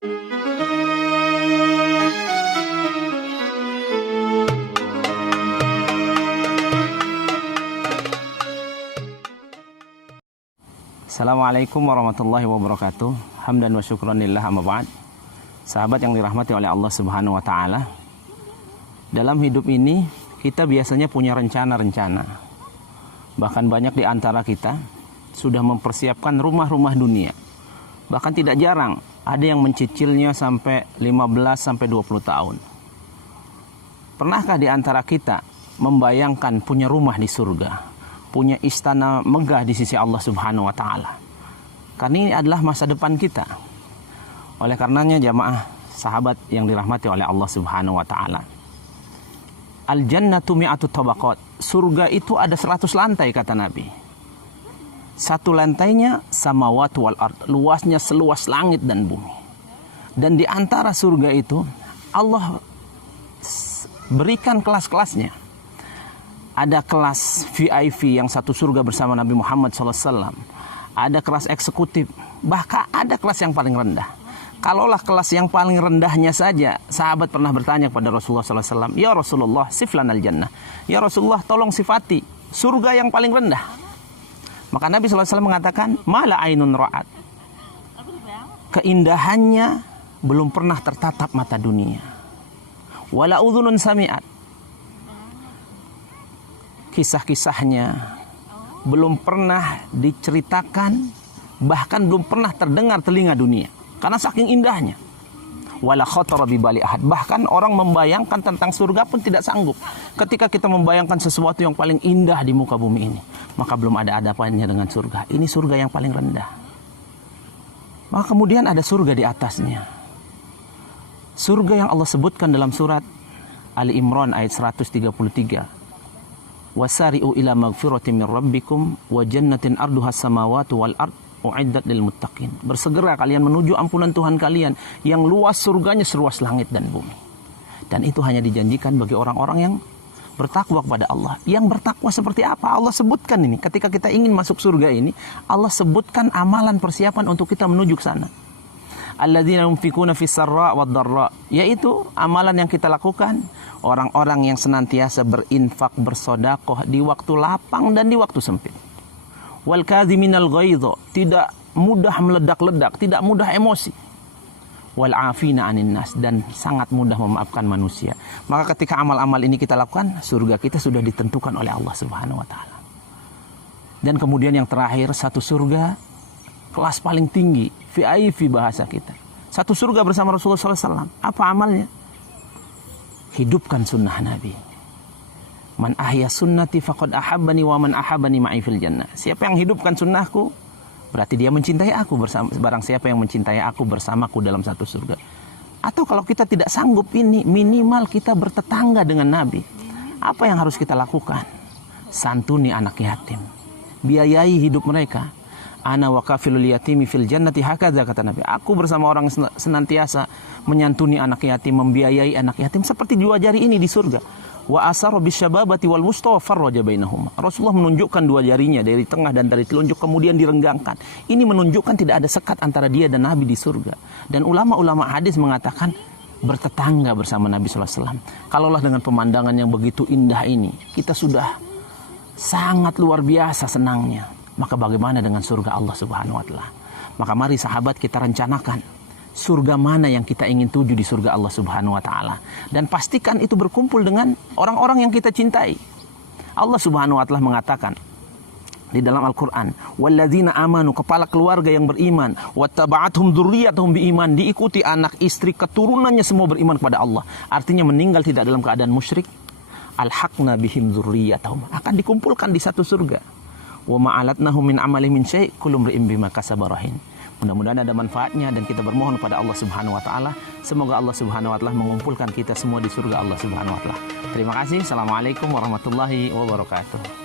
Assalamualaikum warahmatullahi wabarakatuh. Hamdan wa syukran lillah, amma ba'd. Sahabat yang dirahmati oleh Allah Subhanahu wa taala. Dalam hidup ini kita biasanya punya rencana-rencana. Bahkan banyak di antara kita sudah mempersiapkan rumah-rumah dunia. Bahkan tidak jarang ada yang mencicilnya sampai 15 sampai 20 tahun. Pernahkah di antara kita membayangkan punya rumah di surga? Punya istana megah di sisi Allah Subhanahu wa taala. Karena ini adalah masa depan kita. Oleh karenanya jamaah sahabat yang dirahmati oleh Allah Subhanahu wa taala. Al jannatu mi'atu tabaqat. Surga itu ada 100 lantai kata Nabi. Satu lantainya samawati wal ard, luasnya seluas langit dan bumi. Dan di antara surga itu Allah berikan kelas-kelasnya. Ada kelas VIP yang satu surga bersama Nabi Muhammad SAW. Ada kelas eksekutif. Bahkan ada kelas yang paling rendah. Kalaulah kelas yang paling rendahnya saja, sahabat pernah bertanya kepada Rasulullah SAW, "Ya Rasulullah, siflan al-jannah." Ya Rasulullah, tolong sifati surga yang paling rendah. Maka Nabi SAW mengatakan, "Mala ainun ra'at." Keindahannya belum pernah tertatap mata dunia. Wala udhunun sami'at. Kisah-kisahnya belum pernah diceritakan, bahkan belum pernah terdengar telinga dunia, karena saking indahnya. Wala khatara bi bali ahad. Bahkan orang membayangkan tentang surga pun tidak sanggup. Ketika kita membayangkan sesuatu yang paling indah di muka bumi ini, maka belum ada apa-apanya dengan surga. Ini surga yang paling rendah. Maka kemudian ada surga di atasnya. Surga yang Allah sebutkan dalam surat Ali Imran ayat 133. Wasari'u ila magfiratin min rabbikum wa jannatin arduhas samawati wal ard uiddat lil muttaqin. Bersegera kalian menuju ampunan Tuhan kalian yang luas surganya seluas langit dan bumi. Dan itu hanya dijanjikan bagi orang-orang yang bertakwa kepada Allah. Yang bertakwa seperti apa? Allah sebutkan ini. Ketika kita ingin masuk surga ini, Allah sebutkan amalan persiapan untuk kita menuju ke sana. Alladzina yunfikuna fis sarra wad dharra, yaitu amalan yang kita lakukan orang-orang yang senantiasa berinfak, bersedekah di waktu lapang dan di waktu sempit. Wal kadhiminal ghaidha, tidak mudah meledak-ledak, tidak mudah emosi. Wal afina 'anin nas, dan sangat mudah memaafkan manusia. Maka ketika amal-amal ini kita lakukan, surga kita sudah ditentukan oleh Allah Subhanahu wa taala. Dan kemudian yang terakhir, satu surga kelas paling tinggi, VIP bahasa kita. Satu surga bersama Rasulullah SAW. Apa amalnya? Hidupkan sunnah Nabi. Man ahya sunnati faqad ahabbani wa man ahabbani ma'i fil jannah. Siapa yang hidupkan sunnahku, berarti dia mencintai aku bersama. Barang siapa yang mencintai aku bersamaku dalam satu surga. Atau kalau kita tidak sanggup ini, minimal kita bertetangga dengan Nabi. Apa yang harus kita lakukan? Santuni anak yatim. Biayai hidup mereka. Ana wa kafilul yatimi fil jannati hakadza, kata Nabi. Aku bersama orang senantiasa menyantuni anak yatim, membiayai anak yatim seperti dua jari ini di surga. Wa asara bisyababati wal wusta farraja bainahuma. Rasulullah menunjukkan dua jarinya dari tengah dan dari telunjuk, kemudian direnggangkan. Ini menunjukkan tidak ada sekat antara dia dan Nabi di surga. Dan ulama-ulama hadis mengatakan bertetangga bersama Nabi SAW. Kalaulah dengan pemandangan yang begitu indah ini kita sudah sangat luar biasa senangnya, maka bagaimana dengan surga Allah Subhanahu wa taala? Maka mari sahabat kita rencanakan surga mana yang kita ingin tuju di surga Allah Subhanahu wa taala, dan pastikan itu berkumpul dengan orang-orang yang kita cintai. Allah Subhanahu wa taala mengatakan di dalam Al-Qur'an, walladzina amanu, kepala keluarga yang beriman, wattaba'athum dzurriyyatuhum biiman, diikuti anak istri keturunannya semua beriman kepada Allah. Artinya meninggal tidak dalam keadaan musyrik. Alhaqna bihim dzurriyyatuhum, akan dikumpulkan di satu surga. Wa ma'alatnahum min amalihim min syai' kullu imrin bima kasaba rahin. Mudah-mudahan ada manfaatnya, dan kita bermohon kepada Allah Subhanahu wa taala, semoga Allah Subhanahu wa taala mengumpulkan kita semua di surga Allah Subhanahu wa taala. Terima kasih. Assalamualaikum warahmatullahi wabarakatuh.